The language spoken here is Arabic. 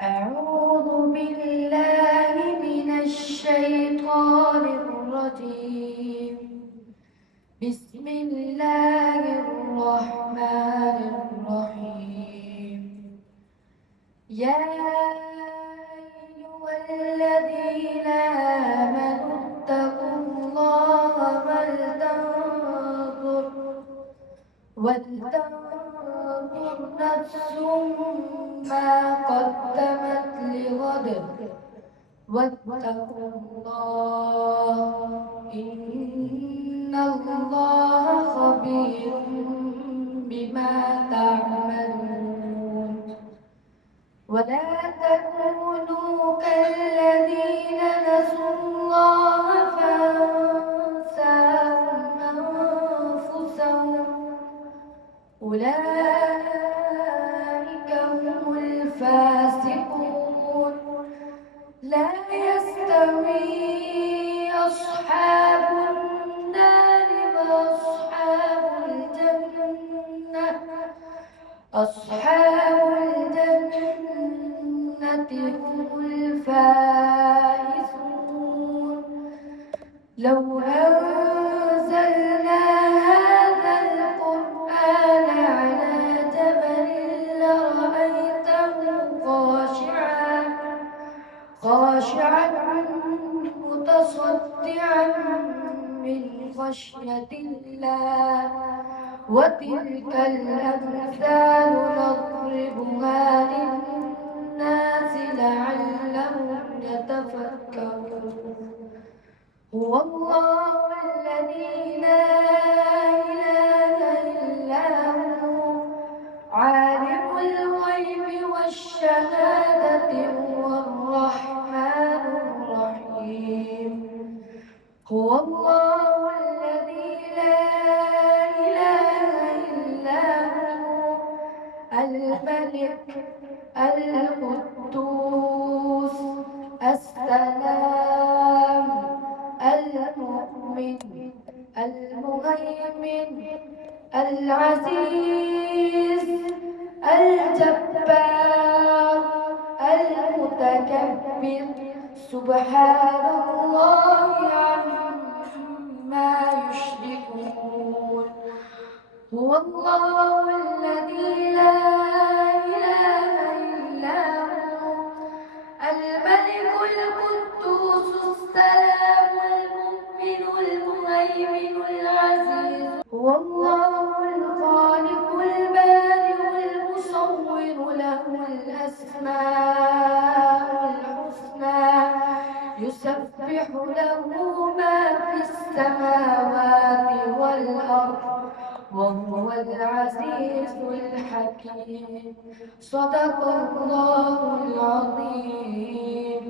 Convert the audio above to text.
أعوذ بالله من الشيطان الرجيم. بسم الله الرحمن الرحيم. يا أيها الذين آمنوا اتقوا الله ولتنظر نفس ما قدمت لغد واتقوا الله إن الله خبير بما تعملون. ولا تكونوا كالذين نسوا الله فأنساهم أنفسهم أولئك هم الفاسقون. لا يستوي أصحاب النار وأصحاب الجنة أصحاب الجنة هم الفائزون. لو أنزلنا هذا القرآن على جبل لرأيته خاشعا متصدعا من خشية الله. وتلك الأمثال نضربها للناس لعلهم يتفكرون. هو الله الذي لا إله إلا هو عالم الغيب والشهادة هو الرحمن الرحيم. هو الله الذي لا إله إلا هو الملك القدوس السلام المؤمن المهيمن العزيز الجبار المتكبر. سبحان الله عما يشركون. هو الله الذي لا إله إلا هو الملك القدوس السلام المؤمن المهيمن العزيز. هو الله الخالق البارئ المصور له الأسماء الحسنى يسبح له ما في السماوات والأرض وهو العزيز الحكيم. صدق الله العظيم.